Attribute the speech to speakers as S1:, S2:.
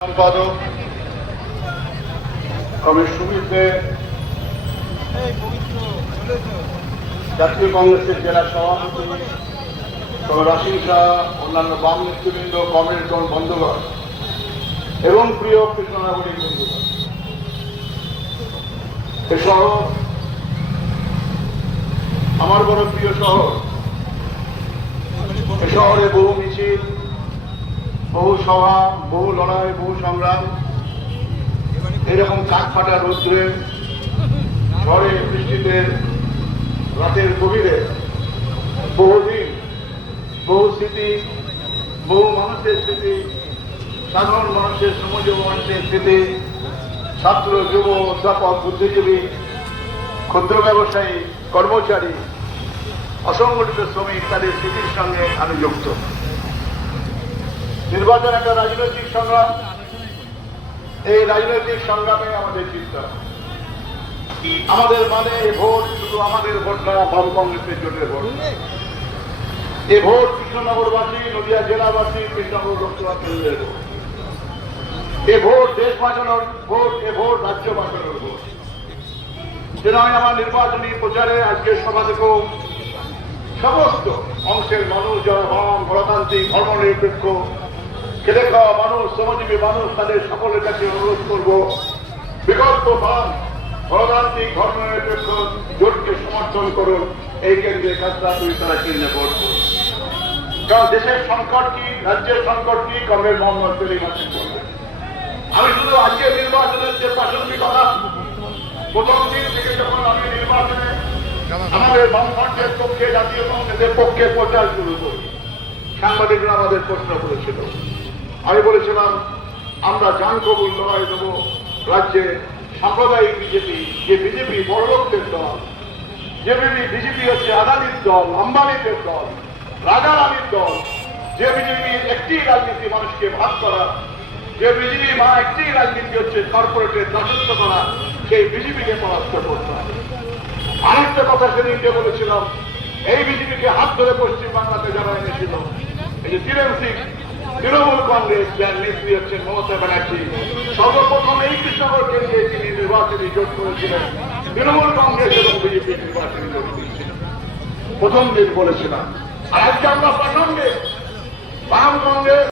S1: সম্পাদক কবির সুমিতে জাতীয় কংগ্রেসের জেলা সভাপতি কবি শাহ, অন্যান্য বাম নেতৃবৃন্দ কমিউনিটন বন্ধুগণ এবং প্রিয় কৃষ্ণনাগরিক বন্ধুগণ। এ শহর আমার বড় প্রিয় শহর। এ শহরে বহু মিছিল বহু সভা বহু লড়াই বহু সংগ্রাম এরকম কাক ফাটা রৌদ্রে ঝড়ে বৃষ্টিতে, রাতের গভীরে, বহুদিন, বহু স্মৃতি, বহু মানুষের স্মৃতি, সাধারণ মানুষের শ্রমজীব মানুষের স্মৃতি, ছাত্র, যুব, অধ্যাপক, বুদ্ধিজীবী, ক্ষুদ্র ব্যবসায়ী, কর্মচারী, অসংগঠিত শ্রমিক, তাদের স্মৃতির সঙ্গে আমি যুক্ত। নির্বাচন একটা রাজনৈতিক সংগ্রাম। এই রাজনৈতিক সংগ্রামে আমাদের চিন্তা আমাদের মানে ভোট শুধু আমাদের ভোট না বাম কংগ্রেসের জন্য ভোট। এ ভোট কৃষ্ণনগরবাসী, নদিয়া জেলাবাসী, কৃষ্ণনগর লোকসভা কেন্দ্রের ভোট। এ ভোট দেশ বাঁচানোর ভোট, এ ভোট রাজ্য বাঁচানোর ভোট। সেজন্য আমার নির্বাচনী প্রচারে আজকের সভা থেকেও সমস্ত অংশের মানুষ যারা বাম গণতান্ত্রিক, ধর্মনিরপেক্ষ খেটে খাওয়া মানুষ শ্রমজীবী মানুষ, তাদের সকলের কাছে অনুরোধ করব। বিকল্প বাম গণতান্ত্রিক ধর্মনিরপেক্ষ জোটকে সমর্থন করুন। এই কেন্দ্রে কাজটা তুই তারা কেন্দ্রে ভোট কারণ দেশের সংকট কি, রাজ্যের সংকট কি কংগ্রেস মোহাম্মদ তৈরি করবে আমি শুধু আজকের নির্বাচনের যে প্রাসঙ্গিকতা প্রথম দিন থেকে যখন আমি নির্বাচনে আমাদের বামফ্রন্টের পক্ষে, জাতীয় কংগ্রেসের পক্ষে প্রচার শুরু করি, সাংবাদিকরা আমাদের প্রশ্ন করেছিল। আমি বলেছিলাম, আমরা জান কবুল লড়াই দেব। রাজ্যে সাম্প্রদায়িক বিজেপি, যে বিজেপি বড়লোকদের দল, যে বিজেপি হচ্ছে আদানির দল, আম্বানিদের দল রাজা রানীর দল, যে বিজেপি একটি রাজনীতি মানুষকে ভাগ করা, যে বিজেপি মা একটি রাজনীতি হচ্ছে কর্পোরেটের দাসত্ব করা, সেই বিজেপিকে পরাস্ত করতে হবে। আরেকটা কথা সেদিনকে বলেছিলাম, এই বিজেপিকে হাত ধরে পশ্চিম বাংলাতে যারা এনেছিল, এই যে তীরেন সিং তৃণমূল কংগ্রেস যার নেত্রী হচ্ছেন মমতা ব্যানার্জি, সর্বপ্রথম এই কৃষ্ণনগর কেন্দ্রে তিনি নির্বাচনী জোট করেছিলেন। তৃণমূল কংগ্রেস এবং বিজেপি নির্বাচনী জোট করেছিলেন। প্রথম দিন বলেছিলাম আর আজকে আমরা প্রসঙ্গে বাম কংগ্রেস